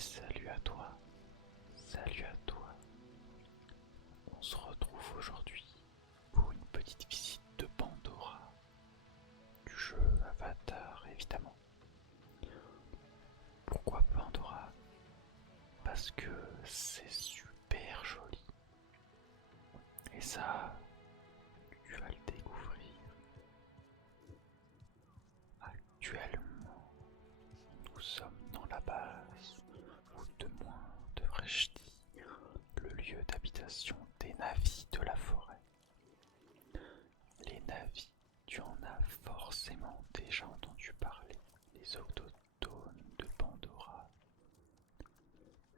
salut à toi, salut à toi. On se retrouve aujourd'hui pour une petite visite de Pandora, du jeu Avatar évidemment. Pourquoi Pandora? Parce que c'est super joli. Et ça, tu vas le découvrir. Actuellement, nous sommes dans la base, ou de moins devrais-je dire, le lieu d'habitation des Na'vi de la forêt. Les Na'vi, tu en as forcément déjà entendu parler, les autochtones de Pandora.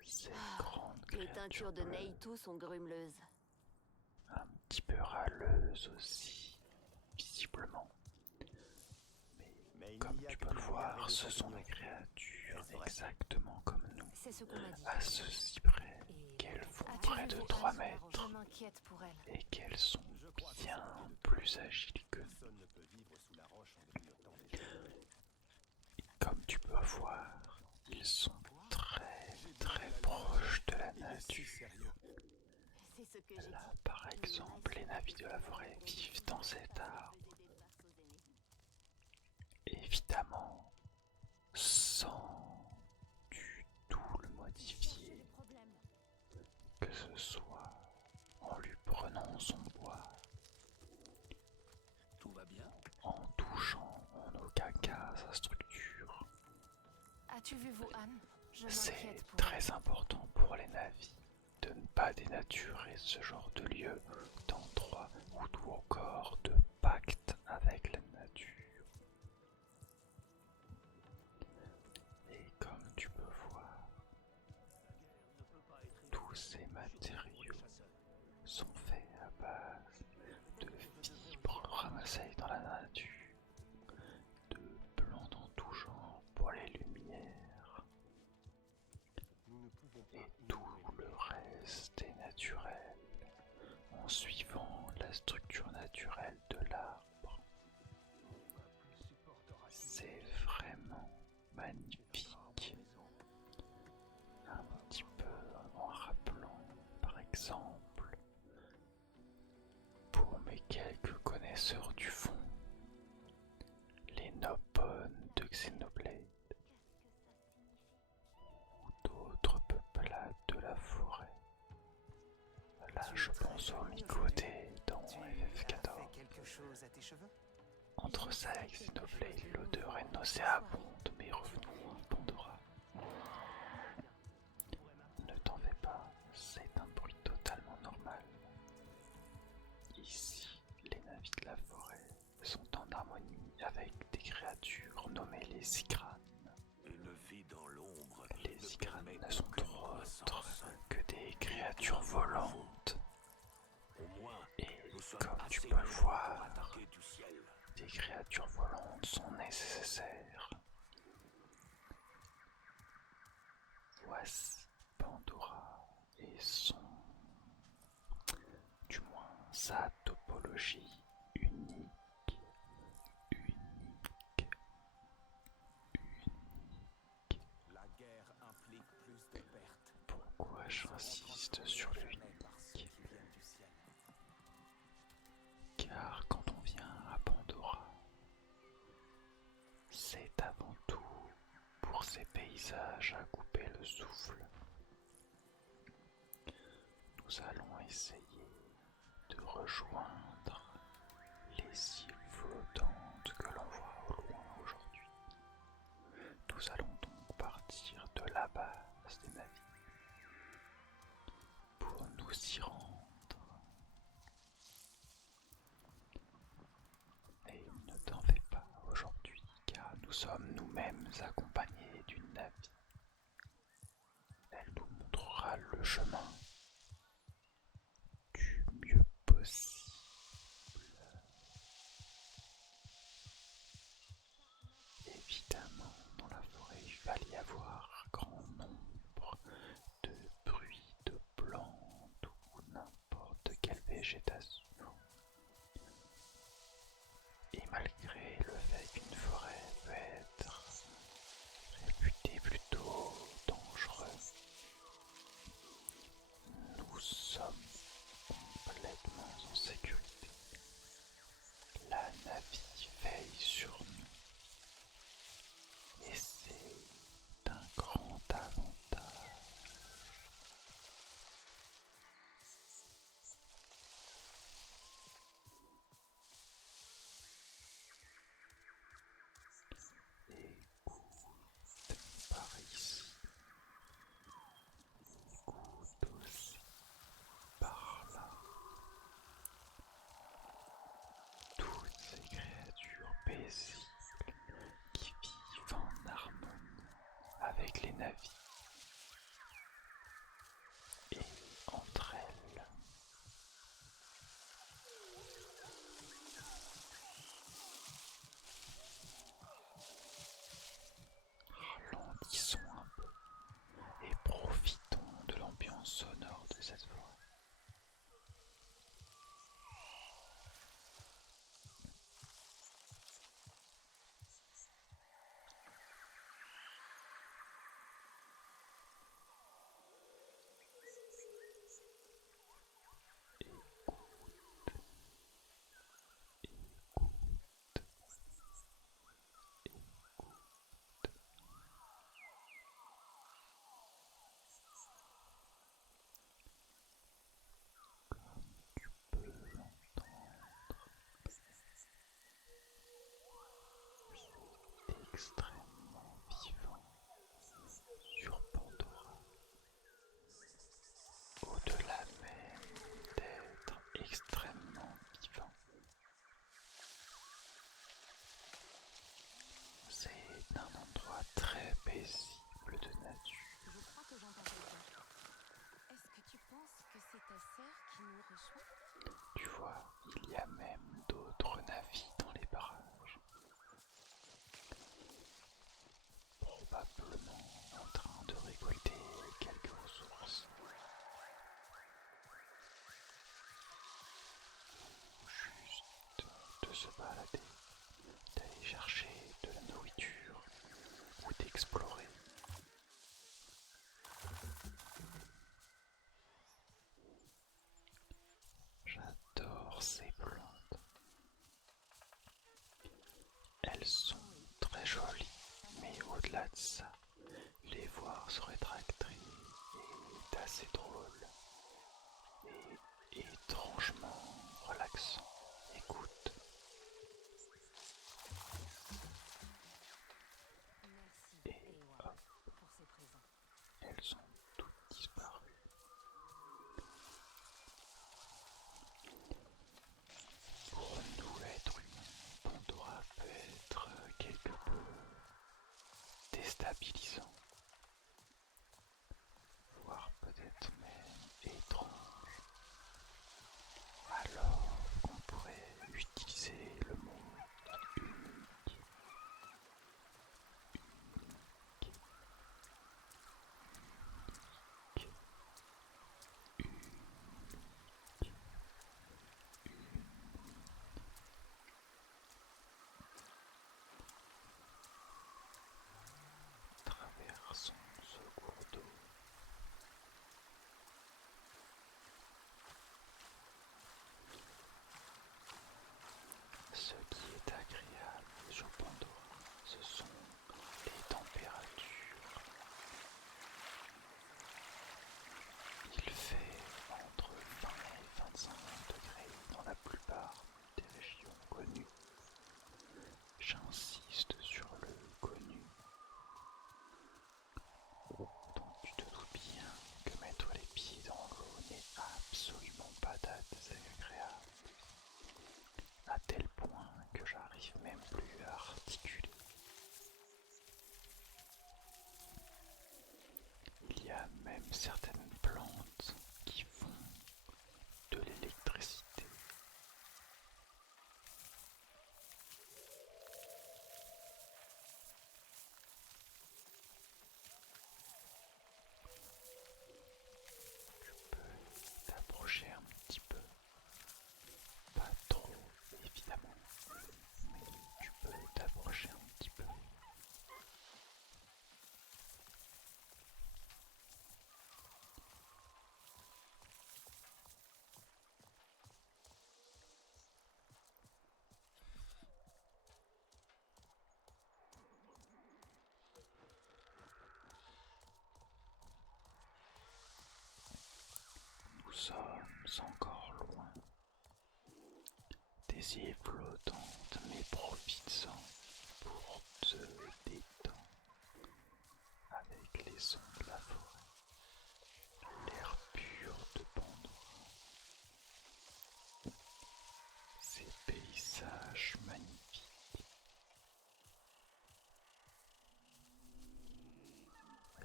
Ces grandes Les créatures teintures de bleues, Neytou sont grumeleuses. un petit peu râleuses aussi, visiblement. Mais comme tu peux le voir, ce sont des créatures exactement comme nous, C'est ce qu'on m'a dit. à ceci près Et qu'elles font as-tu près vu de vos 3 ânes? mètres Je m'inquiète pour elle. et qu'elles sont bien plus agiles que nous. Comme tu peux voir, ils sont très très proches de la nature. C'est ce que j'ai Là, dit. par exemple, les Na'vi de la forêt vivent dans cet arbre. Évidemment, sans du tout le modifier, que ce soit en lui prenant son bois, Tout va bien? en touchant en aucun cas sa structure. As-tu vu vos ânes? Je C'est m'inquiète pour très important pour les Na'vi de ne pas dénaturer ce genre de lieu, d'endroit ou encore de pacte avec la nature. Et comme tu peux voir, tous ces matériaux sont faits à base de fibres ramassées dans la nature, de plantes en tout genre pour les lumières, et tout le reste est naturel, en suivant la structure naturelle de l'arbre. C'est vraiment magnifique. Un petit peu en rappelant, par exemple, pour mes quelques connaisseurs du fond, les Nopon de Xenoblade ou d'autres peuplades de la forêt. Là, je pense au Mikodé dans FF14. quelque chose à tes cheveux? Entre ça et Xenoblade, l'odeur est nauséabonde, mais revenons à Pandora. Ne t'en fais pas, c'est un bruit totalement normal. Ici, les Na'vi de la forêt sont en harmonie avec des créatures nommées les Zigranes. Une vie dans l'ombre. Les Zigranes ne sont autres que des créatures volantes. Au moins, Et nous sommes comme tu assez peux le nombreux voir, pour attaquer du ciel. des créatures volantes sont nécessaires. Voici Pandora et du moins sa topologie unique, unique, unique. La guerre implique plus de pertes. Pourquoi j'insiste sur le unique? Car quand on vient à Pandora, c'est avant tout pour ces paysages à couper le souffle. Nous allons essayer de rejoindre les îles flottantes que l'on voit au loin aujourd'hui. Nous allons donc partir de la base des navires pour nous y rendre. Et ne t'en fais pas aujourd'hui, car nous sommes nous-mêmes accompagnés d'une Na'vi. Elle nous montrera le chemin du mieux possible. Évidemment, dans la forêt, il va y avoir grand nombre de bruits de plantes ou n'importe quelle végétation. Et malgré le fait qu'une forêt peut être réputée plutôt dangereuse, Navi. Et entre elles, ralentissons un peu et profitons de l'ambiance sonore de cette forêt. Extrêmement vivant sur Pandora, au-delà même d'être extrêmement vivant. C'est un endroit très paisible de nature. Je crois que j'entends quelqu'un. Est-ce que tu penses que c'est ta sœur qui nous rejoint? Tu vois, il y a même d'autres navires dans les barrages. Probablement en train de récolter quelques ressources. Ou juste de se balader, d'aller chercher de la nourriture ou d'explorer. J'adore ces plantes. Elles sont très jolies, mais au-delà de ça, les voir se rétracter est assez drôle et étrangement relaxant. Écoute, Merci, et Ewa, hop, pour ces présents. elles ont toutes disparu. Pour nous, êtres humains, Pandora peut être quelque peu déstabilisant, voire peut-être même étrange, alors qu'on pourrait utiliser le mot unique, traversons ce cours d'eau. Ce qui est agréable sur Pandora, ce sont les températures. Il fait entre 20 et 25 degrés dans la plupart des régions connues. J'insiste sur le connu. Donc tu te doutes bien que mettre les pieds dans l'eau n'est absolument pas désagréable. À tel point que j'arrive même plus à articuler. Il y a même certaines plantes qui font de l'électricité. Tu peux t'approcher un petit peu, pas trop évidemment, mais tu peux t'approcher un petit peu. Nous sommes encore loin. Des îles flottantes, mais profites-en pour te détendre avec les sons de la forêt, l'air pur de Pandora, ces paysages magnifiques.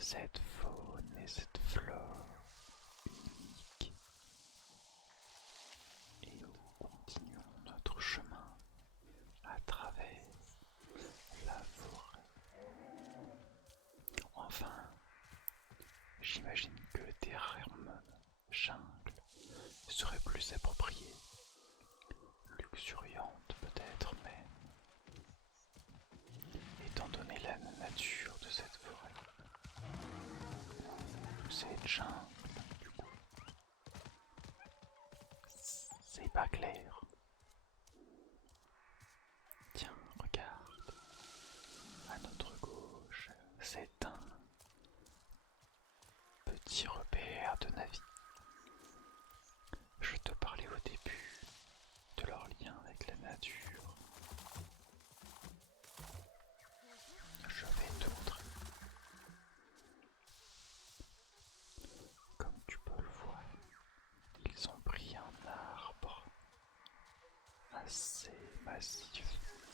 cette faune et cette flore uniques. Et nous continuons notre chemin à travers la forêt. Enfin, j'imagine que le terme jungle serait plus approprié, luxuriante peut-être même, étant donné la nature de cette forêt. Cette jungle, du coup, c'est pas clair. Tiens, regarde, à notre gauche, c'est un petit repère de navires. Je te parlais au début de leur lien avec la nature. Je vais te montrer. Comme tu peux le voir, ils ont pris un arbre assez massif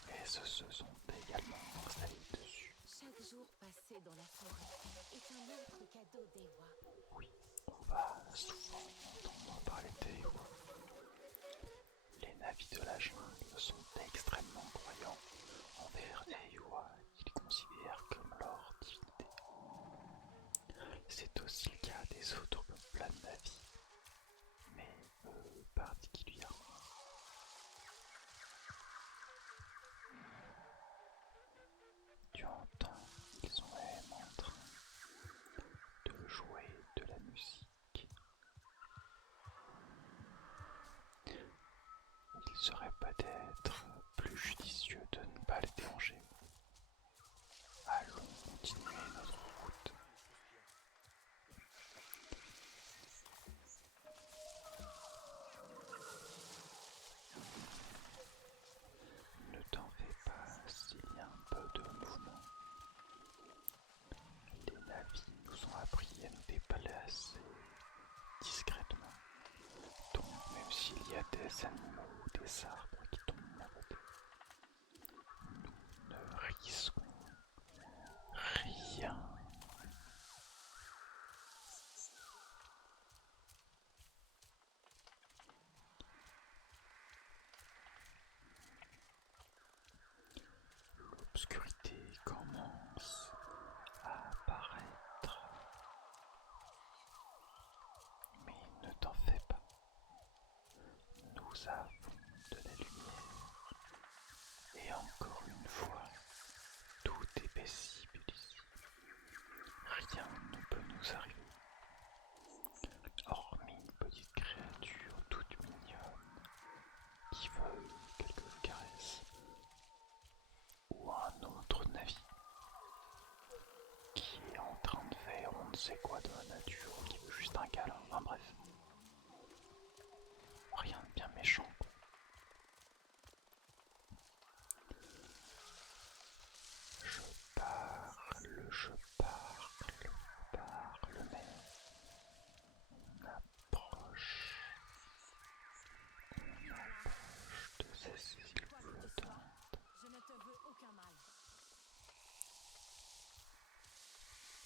et se sont également installés dessus. Chaque jour passé dans la forêt est un autre cadeau d'Ewa. Oui, on va souvent entendre parler d'Ewa. Les navis de la jungle sont extrêmement croyants envers Ewa, qu'ils considèrent comme leur divinité. C'est aussi le cas des autres peuples navis, mais eux particulièrement. Tu entends, ils sont même en train de jouer de la musique. Il serait peut-être plus judicieux de ne pas les déranger. Allons continuer notre route. Ne t'en fais pas s'il y a un peu de mouvement. Les navis nous ont appris à nous déplacer discrètement. Donc même s'il y a des animaux ou des arbres qui tombent à côté, nous ne risquons rien. L'obscurité commence à apparaître, mais ne t'en fais pas. Nous avons de la lumière, et encore une fois, tout est paisible ici. Rien ne peut nous arriver, hormis une petite créature toute mignonne qui veut quelques caresses, ou un autre navire qui est en train de faire on ne sait quoi de la nature, qui veut juste un câlin, enfin bref. Rien de bien méchant. Je parle, mais on approche de ces îles flottantes. Je ne te veux aucun mal.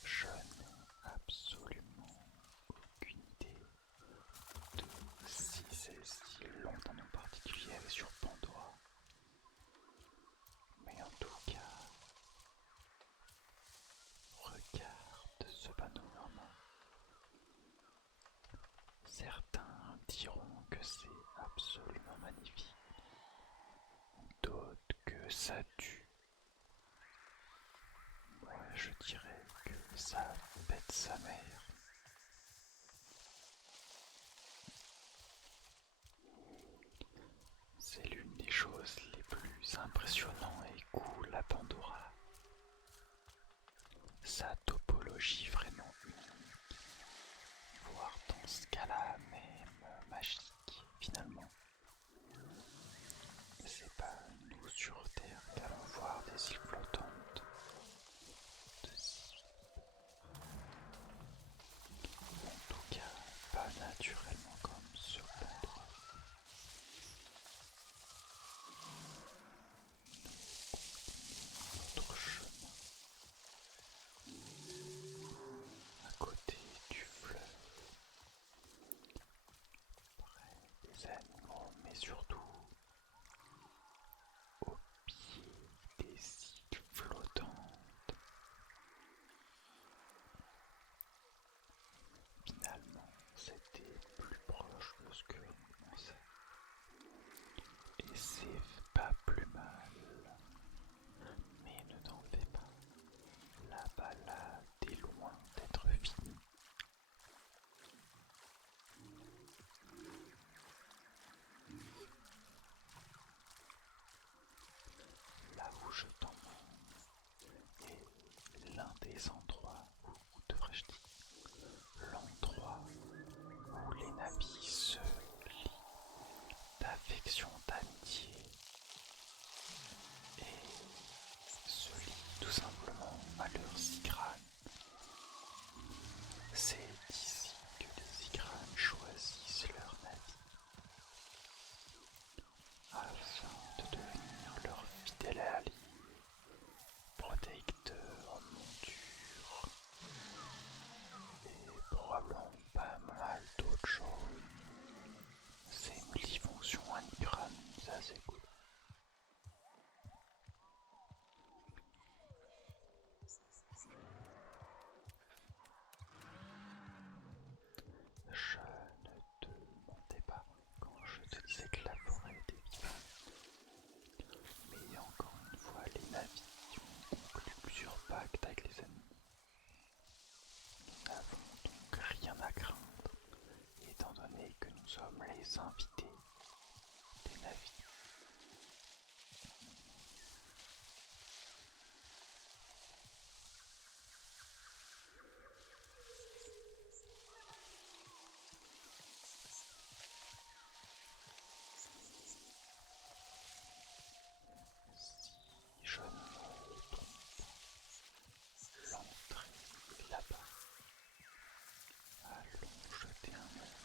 Je n'ai absolument aucune idée de si ces îles ont un nom particulier sur Pandora. Mais en tout cas, regarde ce panorama. Certains diront que c'est absolument magnifique, d'autres que ça tue. Moi, je dirais que ça pète sa mère. C'est l'une des choses les plus impressionnantes et cool à Pandora. Sa topologie vraiment unique, voire dans ce cas-là même magique finalement. C'est pas nous sur Terre qu'allons voir des îles flottantes de si en tout cas pas naturellement comme sur Pandora. Notre chemin. Nous sommes les invités des Navis. Si je ne me trompe pas, l'entrée est là-bas. Allons jeter un œil.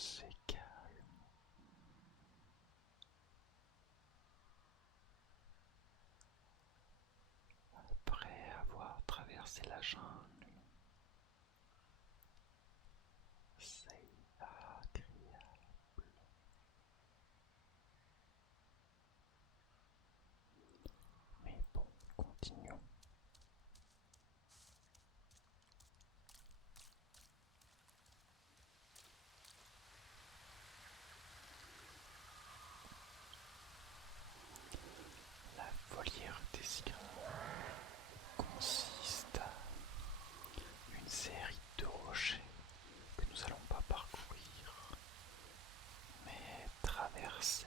c'est calme. Après avoir traversé la jungle, c'est agréable. Mais bon, continuons. La volière des cigales consiste à une série de rochers que nous allons pas parcourir, mais traverser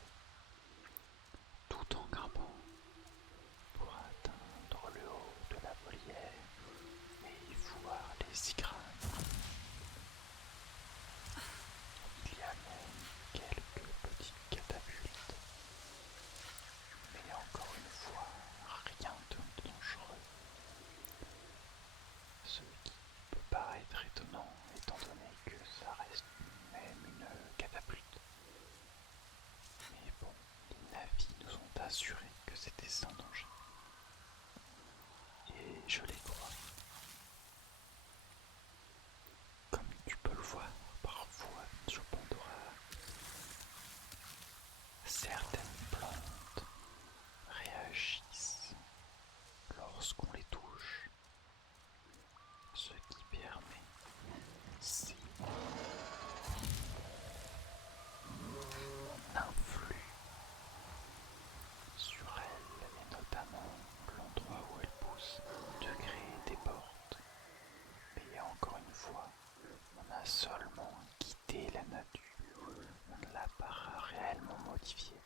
tout en grimpant pour atteindre le haut de la volière et y voir les icrans. Il y a même quelques petites catapultes, mais encore une fois, rien de dangereux. Ce qui peut paraître étonnant étant donné que ça reste même une catapulte. Mais bon, les navis nous ont assuré que c'était sans danger. Et je les crois. Comme tu peux le voir, parfois sur Pandora, certaines plantes réagissent lorsqu'on les touche, ce qui permet, si on influe sur elles, et notamment l'endroit où elles poussent, de créer des portes. Mais encore une fois, on a seulement guidé la nature, on ne l'a pas réellement modifiée.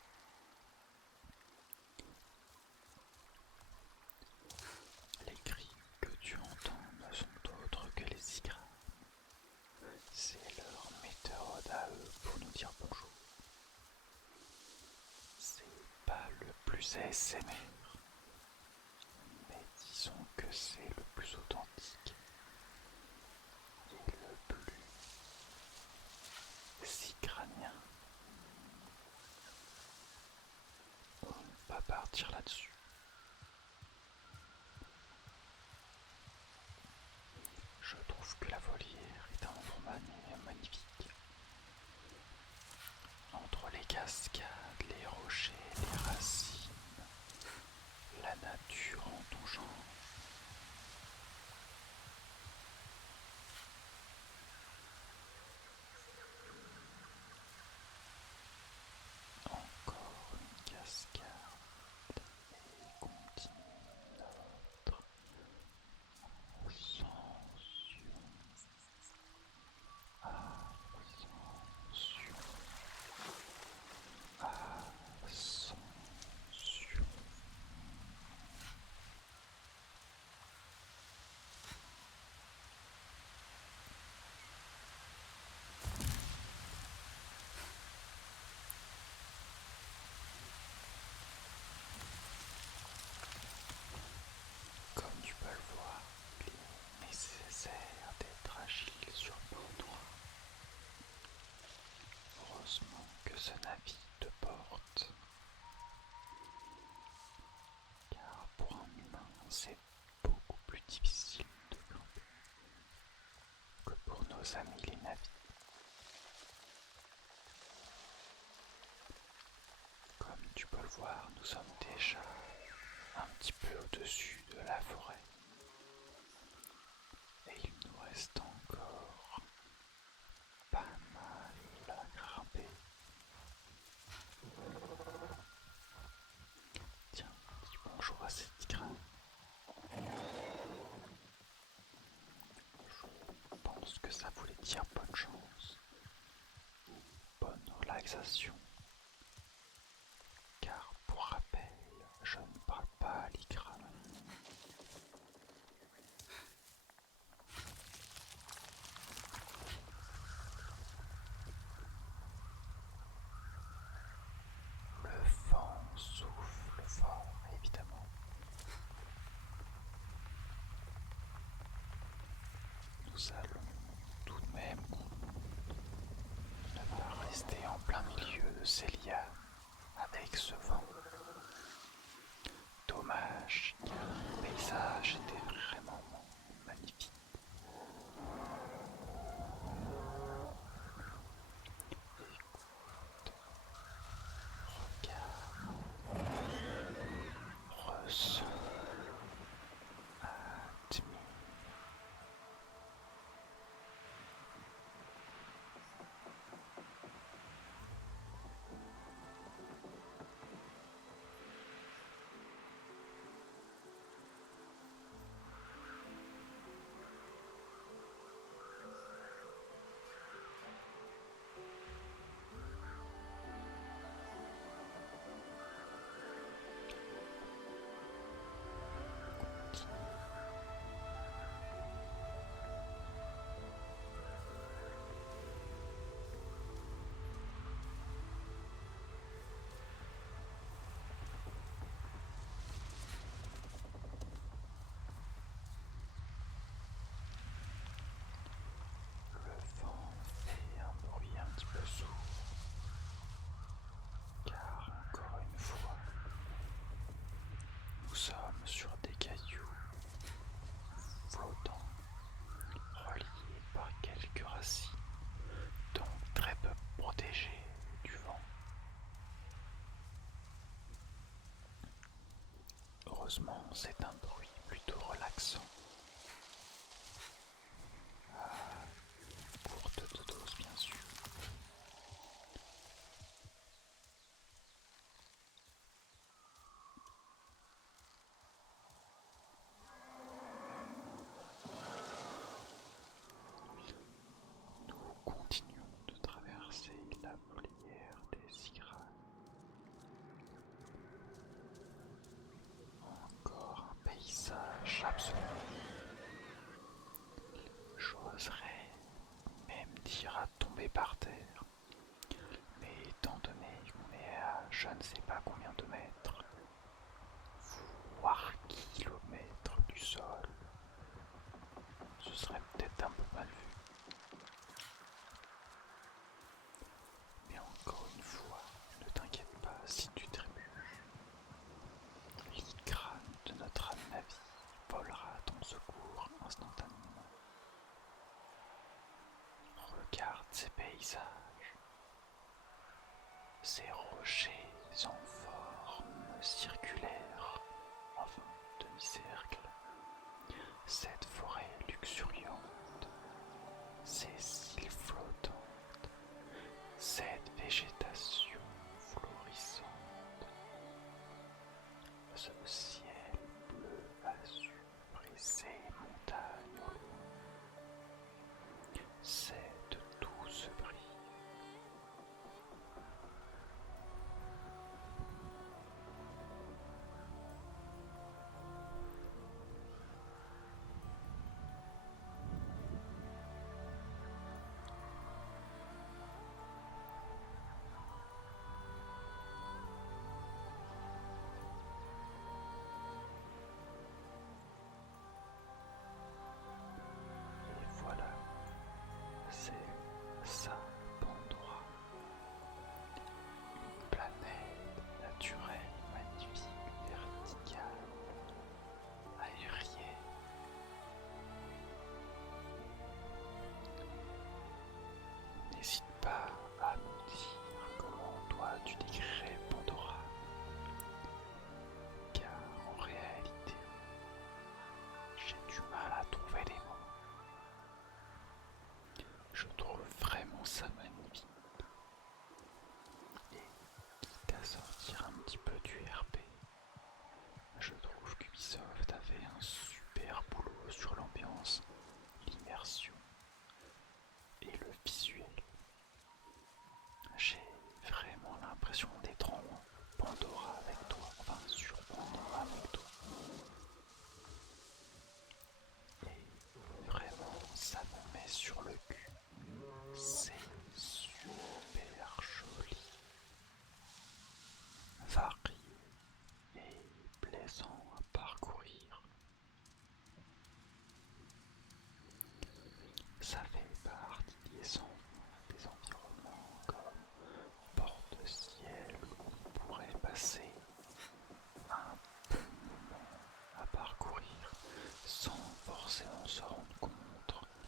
Les cris que tu entends ne sont autres que les icrans. C'est leur méthode à eux pour nous dire bonjour. C'est pas le plus ASMR, mais disons que c'est le plus authentique et le plus cicranien. On va partir là-dessus. Je trouve que la volière est un endroit magnifique. Entre les cascades, les rochers, les racines, la nature en tout genre. Encore une cascade et continue notre ascension, ascension, ascension. Comme tu peux le voir, il est nécessaire d'être agile sur Pandora. Heureusement que ce navire te porte, car pour un humain c'est beaucoup plus difficile de grimper que pour nos amis les navires. Comme tu peux le voir, nous sommes déjà un petit peu au-dessus de la forêt. Et il nous reste encore pas mal à grimper. Tiens, dis bonjour à cette tigre. Je pense que ça voulait dire bonne chance ou bonne relaxation. Car pour rappel, je ne parle pas l'icra. Le vent souffle fort, évidemment. Nous allons tout de même ne Heureusement, c'est un bruit plutôt relaxant. Courte de dose, bien sûr. Nous continuons de traverser la volière des Igranes. Encore un paysage absolument. J'oserais même dire à tomber par terre. Mais étant donné qu'on est à je ne sais pas combien de mètres, voire kilomètres du sol, ce serait peut-être un peu mal vu. Mais encore une fois, ne t'inquiète pas si tu trébuches. L'Igrane de notre ami Navi volera à ton secours instantanément. Regarde ces paysages, ces rochers en forme circulaire, enfin demi-cercle, cette forêt luxuriante, ces îles flottantes, cette végétation florissante, ce ciel bleu azur et ces montagnes au loin, cette douce brise. Et voilà, c'est ça, Pandora. Une planète naturelle, magnifique, verticale, aérienne. N'hésite pas à me dire comment toi tu décrirais Pandora, car en réalité, j'ai du mal à trouver les mots. Je trouve vraiment ça magnifique. Et quitte à sortir un petit peu du RP, je trouve qu'Ubisoft a fait un super boulot sur l'ambiance, l'immersion et le visuel. J'ai vraiment l'impression d'être en Pandora avec toi, enfin sur Pandora avec toi. Et vraiment, ça me met sur le cul. C'est super joli, varié et plaisant à parcourir. Ça fait partie des environnements comme porte-ciel où on pourrait passer un bon moment à parcourir sans forcément se rendre compte.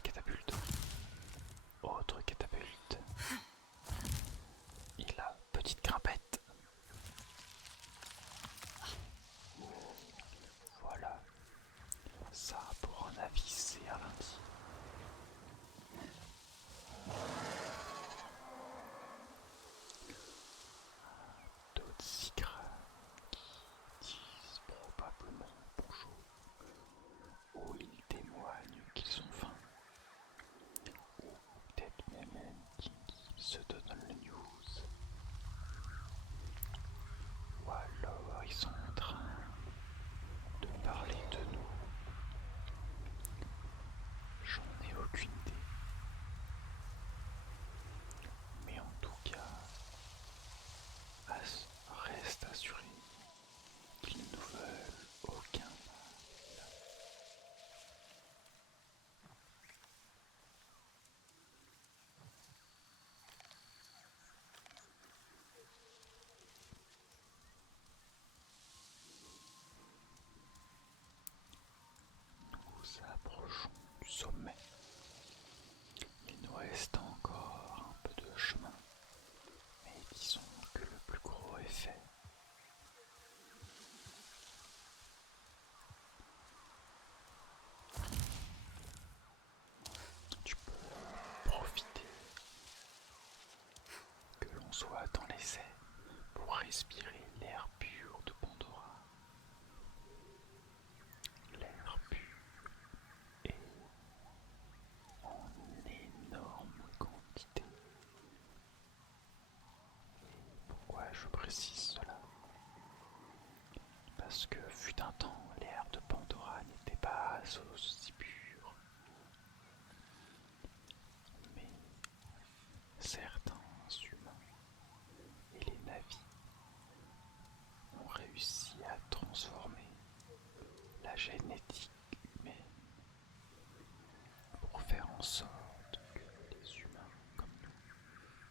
Catapulte. Autre catapulte. Et la petite grimpette. Voilà. Ça pour un avis, c'est à lundi. D'autres Igranes qui disent probablement bonjour, ou ils témoignent qu'ils ont faim, ou peut-être même qu'ils se donnent le news, ou alors ils sont en train de parler de nous. J'en ai aucune idée. Mais en tout cas, reste assuré qu'ils ne veulent aucun mal. essais pour respirer l'air pur de Pandora. L'air pur et en énorme quantité. Pourquoi je précise cela? Parce que fut un temps, l'air de Pandora n'était pas aussi pur. Mais certains humains et les navis ont réussi à transformer la génétique humaine pour faire en sorte que les humains comme nous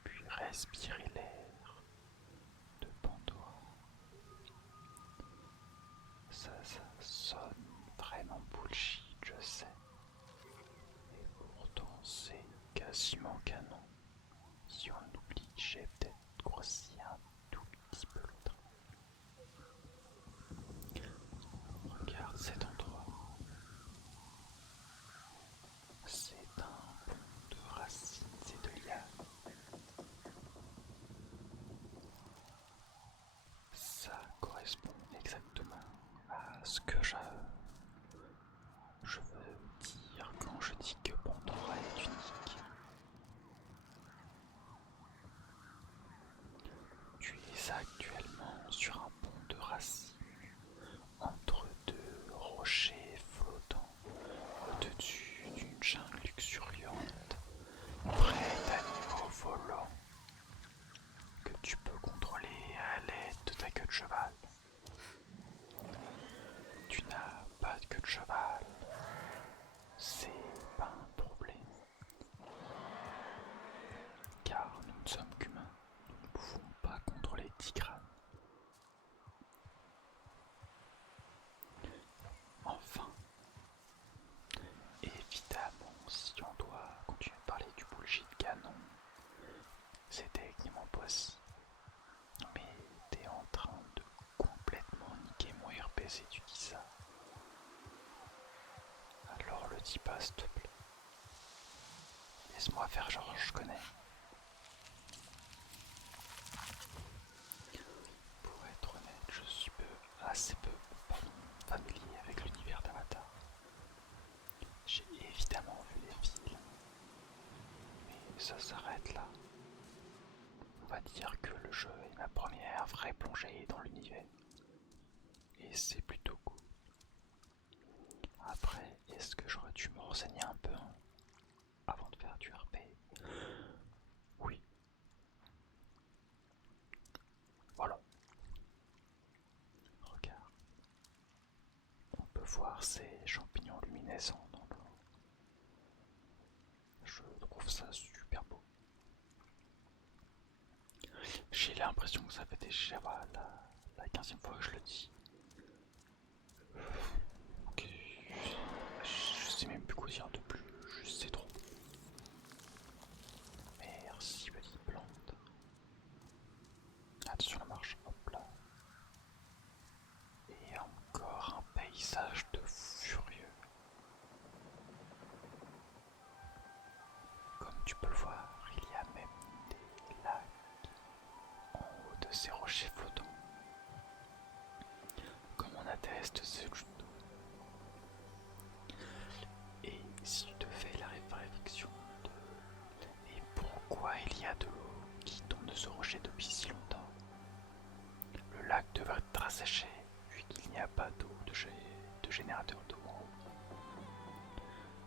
puissent respirer l'air de Pandora. Ça sonne vraiment bullshit, je sais. Et pourtant c'est quasiment canon. Si on l'oublie, j'ai peut-être grossi un tout petit peu le trait. Regarde cet endroit. C'est un pont de racines et de lianes. Ça correspond exactement à ce que je veux dire quand je dis que Pandora est unique. Tu es actuellement sur un pont de racines entre deux rochers flottants au-dessus d'une jungle luxuriante, près d'animaux volants que tu peux contrôler à l'aide de ta queue de cheval. Tu n'as pas de queue de cheval, c'est pas un problème, car nous ne sommes qu'humains, nous ne pouvons pas contrôler Tigrane. Enfin, évidemment, si on doit continuer de parler du bullshit canon, c'est techniquement possible. Mais t'es en train de complètement niquer mon RP si tu dis ça. Alors le dis pas s'il te plaît. Laisse-moi faire genre je connais. Pour être honnête, je suis assez peu familier avec l'univers d'Avatar. J'ai évidemment vu les films, mais ça s'arrête là. On va dire que le jeu est ma première vraie plongée dans l'univers. Et c'est plutôt cool. Après, est-ce que j'aurais dû me renseigner un peu avant de faire du RP? Oui. Voilà. Regarde. On peut voir ces champignons luminescents dans l'eau. Je trouve ça super beau. J'ai l'impression que ça fait déjà la 15e fois que je le dis. Ok. Je sais même plus quoi dire de plus, je sais trop. Merci petite plante. Attention la marche, hop là. Et encore un paysage de furieux. Comme tu peux le voir, il y a même des lacs en haut de ces rochers flottants. Comme on atteste ce jeu d'eau. Et si tu te fais la réflexion de et pourquoi il y a de l'eau qui tombe de ce rocher depuis si longtemps, le lac devrait être asséché vu qu'il n'y a pas d'eau de générateur d'eau en haut.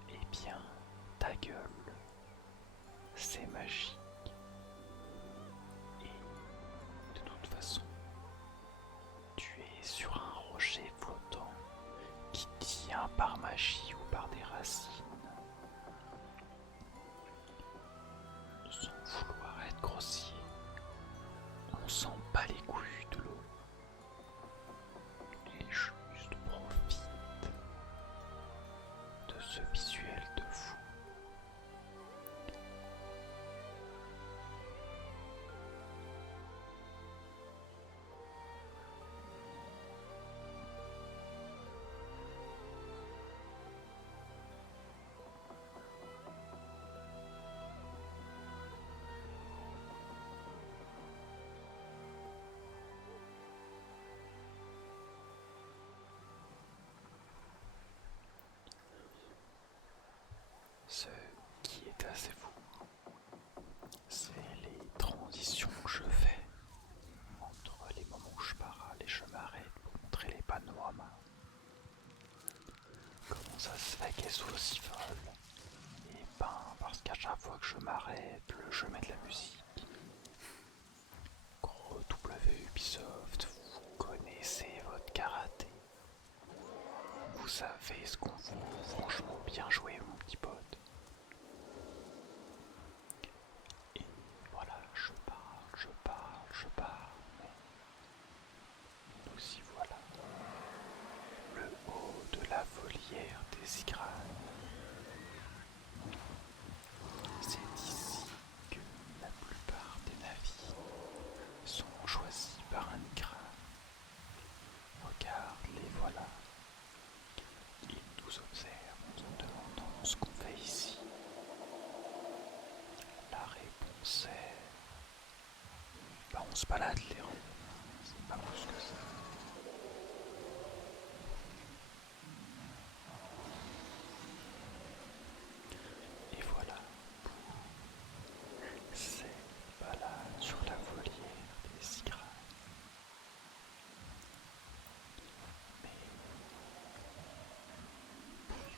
Eh bien, ta gueule, c'est magique. Et de toute façon, tu es sur un rocher flottant qui tient par magie ou par des racines. Sans vouloir être grossier, on s'en bat les couilles de l'eau. Et juste profite de ce visuel de fou. qu'elle soit aussi folle? Et ben, parce qu'à chaque fois que je m'arrête, le jeu met de la musique. Gros W Ubisoft, vous connaissez votre karaté. Vous savez ce qu'on vaut, franchement bien joué mon petit pote. Et voilà, je parle, mais nous y voilà. Le haut de la volière des Igranes. C'est ici que la plupart des navires sont choisis par un Igrane. Regarde, les voilà. Ils nous observent en se demandant ce qu'on fait ici. La réponse est... Bah on se balade les rangs. C'est pas plus que ça. Et voilà pour cette balade sur la volière des Igranes. Mais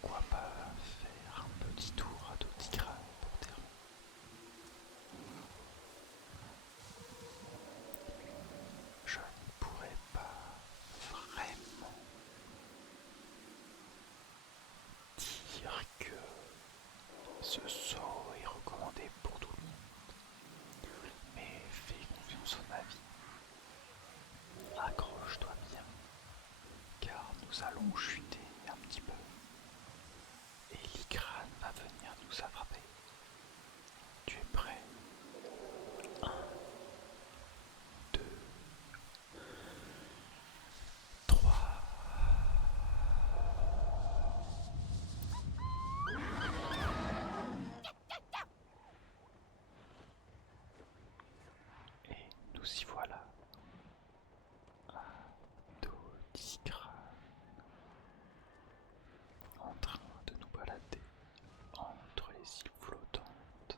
pourquoi pas faire un petit tour à Dotigrane pour terminer? Je ne pourrais pas vraiment dire que ce saut est recommandé pour tout le monde, mais fais confiance en ma vie. Accroche-toi bien, car nous allons chuter un petit peu, et l'Igrane va venir nous attraper. Tu es prêt? 1, 2, 3. Et nous y voilà. Dotigrane en train de nous balader entre les îles flottantes.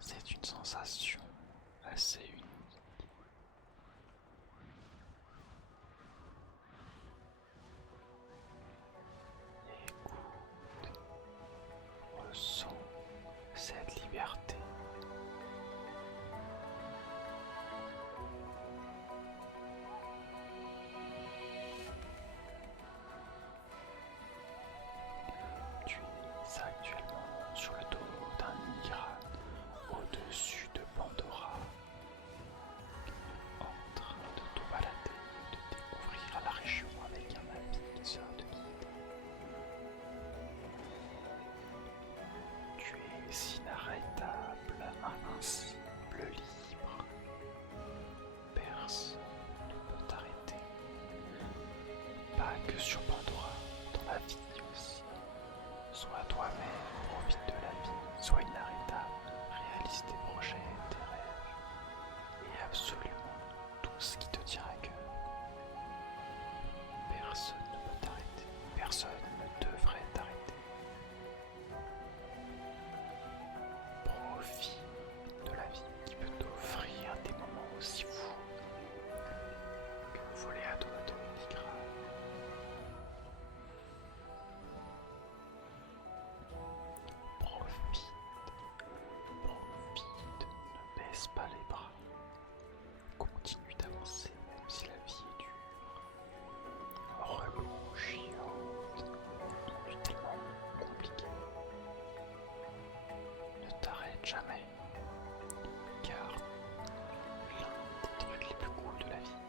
C'est une sensation assez unique. Écoute, ressens cette liberté. Tu es actuellement sur le dos d'un Igrane au-dessus de Pandora, en train de te balader, de découvrir la région avec un navigateur de guide. Tu es inarrêtable, invincible, libre. Personne ne peut t'arrêter. Pas que sur Pandora, dans la vie aussi. Sois toi-même, profite de la vie, sois inarrêtable, réalise tes projets, tes rêves, et absolument tout ce qui te tient à cœur. Personne ne peut t'arrêter, personne ne devrait t'arrêter. Profite de la vie qui peut t'offrir des moments aussi fous que voler à dos d'Igrane. Profite, ne baisse pas les bras. Continue d'avancer même si la vie est dure. Relou, chiante, inutilement compliquée. Ne t'arrête jamais, car l'un des trucs les plus cool de la vie,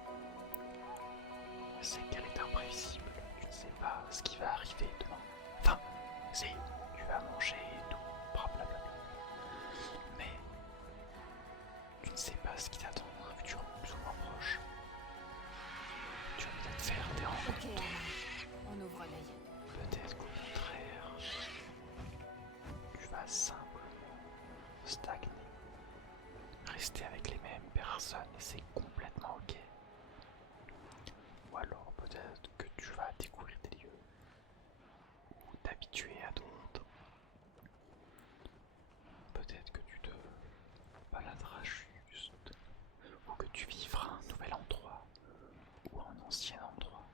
c'est qu'elle est imprévisible. Tu ne sais pas ce qui va arriver demain. Enfin, si, tu vas manger et tout, blablabla. Mais tu ne sais pas ce qui t'attend dans un futur plus ou moins proche. Tu vas peut-être faire des rencontres. Ok, on ouvre l'œil. Peut-être qu'au contraire, tu vas simplement stagner. Rester avec les mêmes personnes et c'est complètement ok. Ou alors peut-être que tu vas découvrir des lieux ou t'habituer à d'autres. Peut-être que tu te baladeras juste ou que tu vivras un nouvel endroit ancien endroit,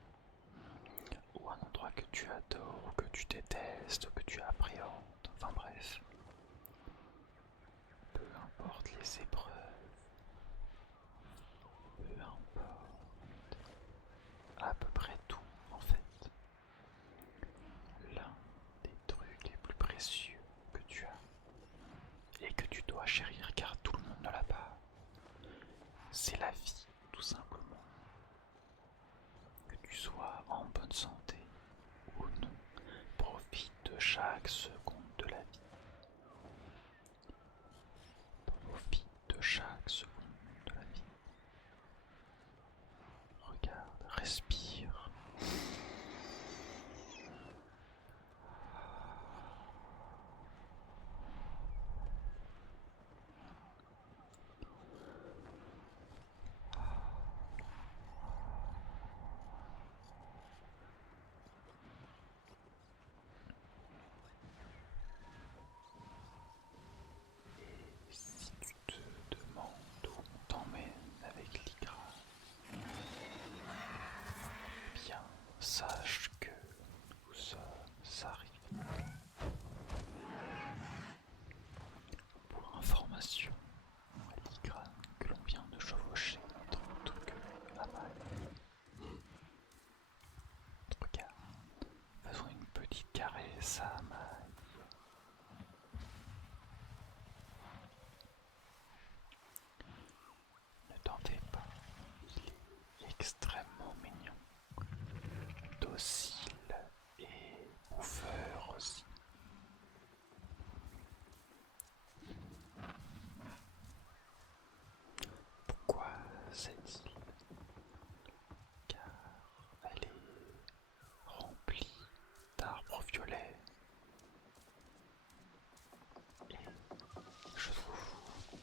ou un endroit que tu adores, ou que tu détestes, ou que tu appréhendes, enfin bref. Peu importe les épreuves, peu importe à peu près tout en fait. L'un des trucs les plus précieux que tu as et que tu dois chérir car tout le monde ne l'a pas, c'est la vie tout simplement. Que tu sois en bonne santé ou non, profite de chaque seconde de la vie. Profite de chaque seconde de la vie. Regarde, respire. Si tu te demandes où on t'emmène avec l'IGRA, eh bien, sache que nous sommes arrivés. Pour information, l'IGRA que l'on vient de chevaucher notre autre que Amaï. Regarde, faisons une petite caresse à Amaï. Ne t'en fais pas, il est extrêmement mignon, docile et bouffeur aussi. Pourquoi cette île? Car elle est remplie d'arbres violets et je trouve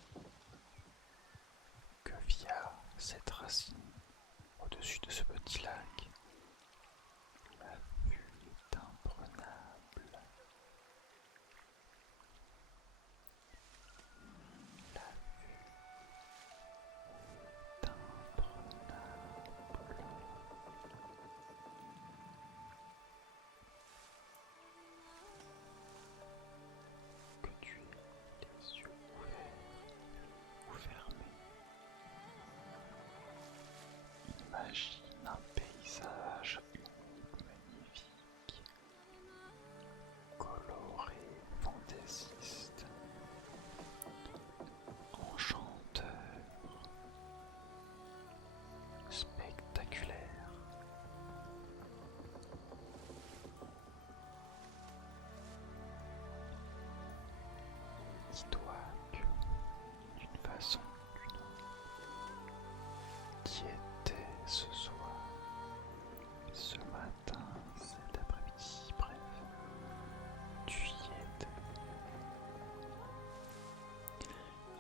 que via cette racine au-dessus de ce petit lac, la vue est imprenable. La vue est imprenable. Que tu aies les yeux ouverts ou fermés, imagine un paysage unique, magnifique, coloré, fantaisiste, enchanteur, spectaculaire. Dis-toi que d'une façon ou d'une autre, qui était ce soir, ce matin, cet après-midi, bref, tu y étais.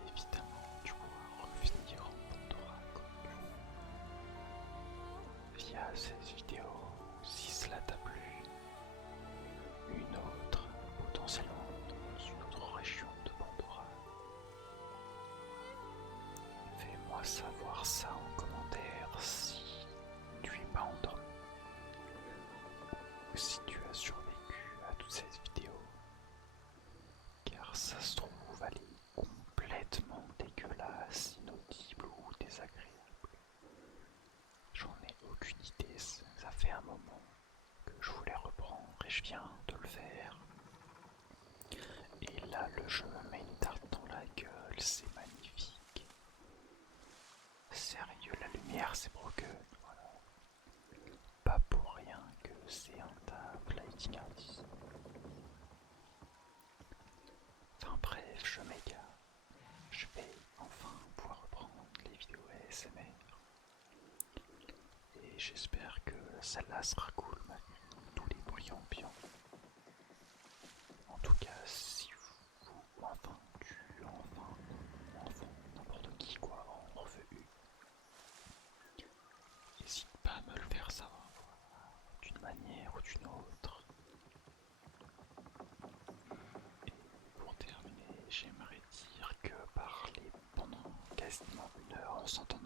Évidemment, tu pourras revenir en Pandora comme via cette vidéo si cela t'a plu. Une autre, potentiellement dans une autre région de Pandora. Fais-moi savoir ça en commentaire si tu es pas endormi ou si tu as survécu à toute cette vidéo. Car ça se trouve, elle est complètement dégueulasse, inaudible ou désagréable. J'en ai aucune idée, ça fait un moment que je voulais reprendre et je viens de le faire. Et là, le jeu me met une tarte dans la gueule, c'est magnifique. Sérieux, la lumière c'est broken, voilà. Pas pour rien que c'est un taf lighting artist. Enfin bref, je m'égare. Je vais enfin pouvoir reprendre les vidéos ASMR. Et j'espère que celle-là sera cool malgré tous les bruits ambiants. En tout cas, si vous, enfin, n'importe qui quoi, en refait une, n'hésite pas à me le faire savoir, voilà, d'une manière ou d'une autre. Et pour terminer, j'aimerais dire que parler pendant quasiment 1 heure, on s'entend